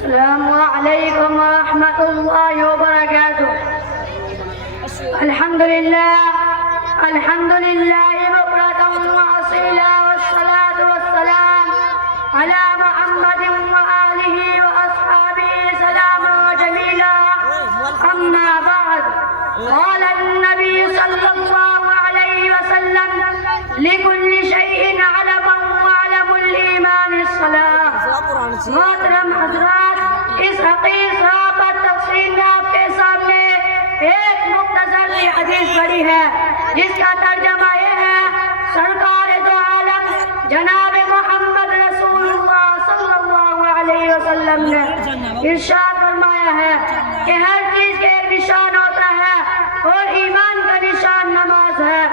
السلام علیکم ورحمۃ اللہ وبرکاتہ. الحمد للہ بکرۃ وأصیلا والصلاة والسلام علی محمد وآلہ وأصحابہ سلاما جمیلا. اما بعد قال النبی صلی اللہ علیہ وسلم لكل شيء علما وعلم الإيمان الصلاة. محترم حضرات، اس حقیر صاحب پر تفصیل میں آپ کے سامنے ایک مختصر سی حدیث پڑھی ہے جس کا ترجمہ یہ ہے. سرکار دو عالم جناب محمد رسول اللہ صلی اللہ علیہ وسلم نے ارشاد فرمایا ہے کہ ہر چیز کے ایک نشان ہوتا ہے اور ایمان کا نشان نماز ہے.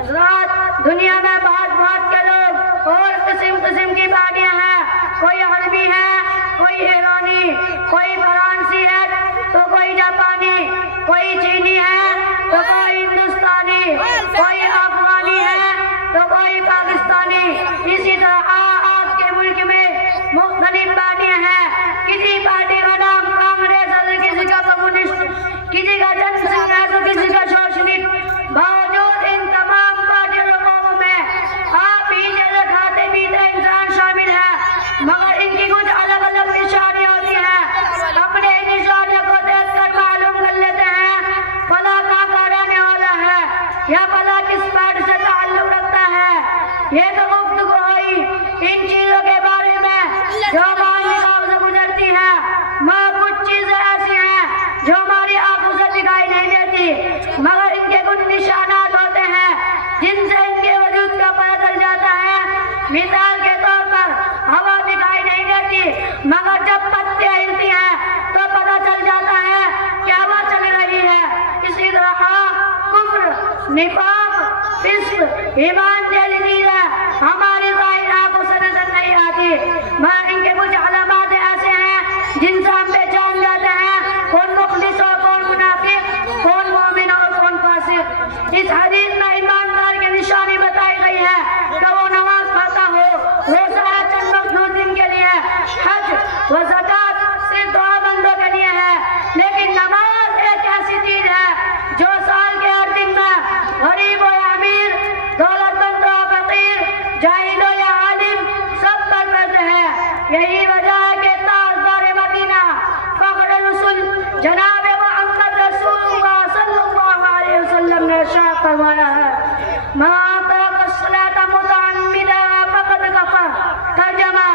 حضرات، دنیا میں بہت کے لوگ اور قسم کی پارٹیاں ہیں. کوئی عربی ہے، کوئی ایرانی، کوئی فرانسی ہے تو کوئی جاپانی، کوئی چینی ہے تو کوئی ہندوستانی، کوئی افغانی ہے تو کوئی پاکستانی. اسی طرح آپ کے ملک میں مختلف پارٹیاں ہیں. کسی پارٹی کا نام کانگریس ہے، کسی کا کمیونسٹ، کسی کا جن سنگھ ہے تو کسی کا سوشلسٹ. باوجود ان تمام پارٹیوں میں آپ ہی جیسے کھاتے پیتے انسان شامل ہیں، مگر ان کی کچھ الگ الگ نشانیاں ہوتی ہیں. اپنے نشانیوں کو دیکھ کر معلوم کر لیتے ہیں فلاں کہاں کا رہنے والا ہے یا فلاں کس پارٹی سے تعلق رکھتا ہے. یہ تو گفتگو ہوئی ان چیزوں کے بارے میں جو ہماری نگاہوں سے گزرتی ہیں. مگر کچھ چیزیں ایسی ہیں جو ہماری آنکھوں سے دکھائی نہیں دیتی، مگر ان کے کچھ نشانات ہوتے ہیں جن سے ان کے وجود کا پتہ چل جاتا ہے. مثال کے طور پر ہوا دکھائی نہیں دیتی، مگر جب پتیاں ہلتی ہیں تو پتہ چل جاتا ہے کہ ہوا چل رہی ہے. اسی طرح کفر، نفاق، فسق، ایمان جیسی چیزیں ہماری ظاہر آنکھوں سے نظر نہیں آتی، مگر ان کے کچھ علامات ایسے ہیں جن سے ہم پہچان جاتے ہیں کون مخلص اور کون منافق، کون مومن اور کون فاسق. اس حدیث میں ایماندار کی نشانی بتائی گئی ہے کہ وہ نماز پڑھتا ہو، روزہ چند مخصوص دن کے لیے، حج و زکوٰۃ صرف دعا بندوں کے لیے ہے. لیکن نماز ایک ایسی چیز ہے جو سال کے ہر دن میں غریب و امیر، دولت مند و فقیر، جاہل و یا عالم سب پر فرض ہے. یہی وجہ ہے کہ تاجدار مدینہ فخر رسول جناب محمد رسول اللہ صلی اللہ علیہ وسلم نے ارشاد فرمایا ہے مَن تَرَكَ الصَّلَاةَ مُتَعَمِّدًا فَقَدْ كَفَرَ. ترجمہ: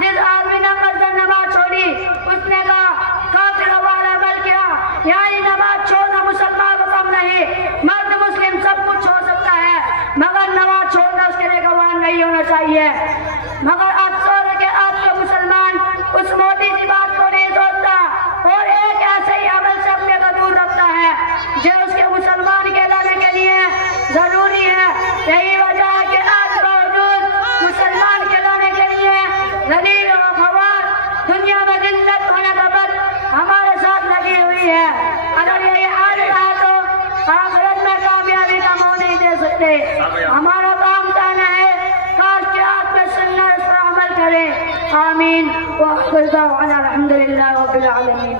جس آدمی نے قصداً نماز چھوڑی اس نے کہا کافر والا عمل کیا. یعنی نماز چھوڑنا مسلمان کو کم نہیں، مرد مسلم سب کچھ ہو سکتا ہے مگر نماز چھوڑنا اس کے لیے گوان نہیں ہونا چاہیے. مگر افسوس ہے کہ آپ کا مسلمان اس موٹی سی بات کو نہیں سوچتا اور ایک ایسے ہی عمل سے اپنے کو دور رکھتا ہے جو اس کے مسلمان کہلانے کے لیے ضروری ہے. یہی وجہ ہے کہ آج باوجود مسلمان کہلانے کے لیے ذلیل و خوار دنیا میں ذلت ہونے کا بد ہمارے ساتھ لگی ہوئی ہے. اگر یہی حال رہا تو آخرت میں کامیابی کا منہ نہیں دے سکتے. ہمارا کام کہنا ہے کاش کہ آپ میں سننا اس پر عمل کریں. آمین. وآخر دعوانا الحمد للہ رب العالمین.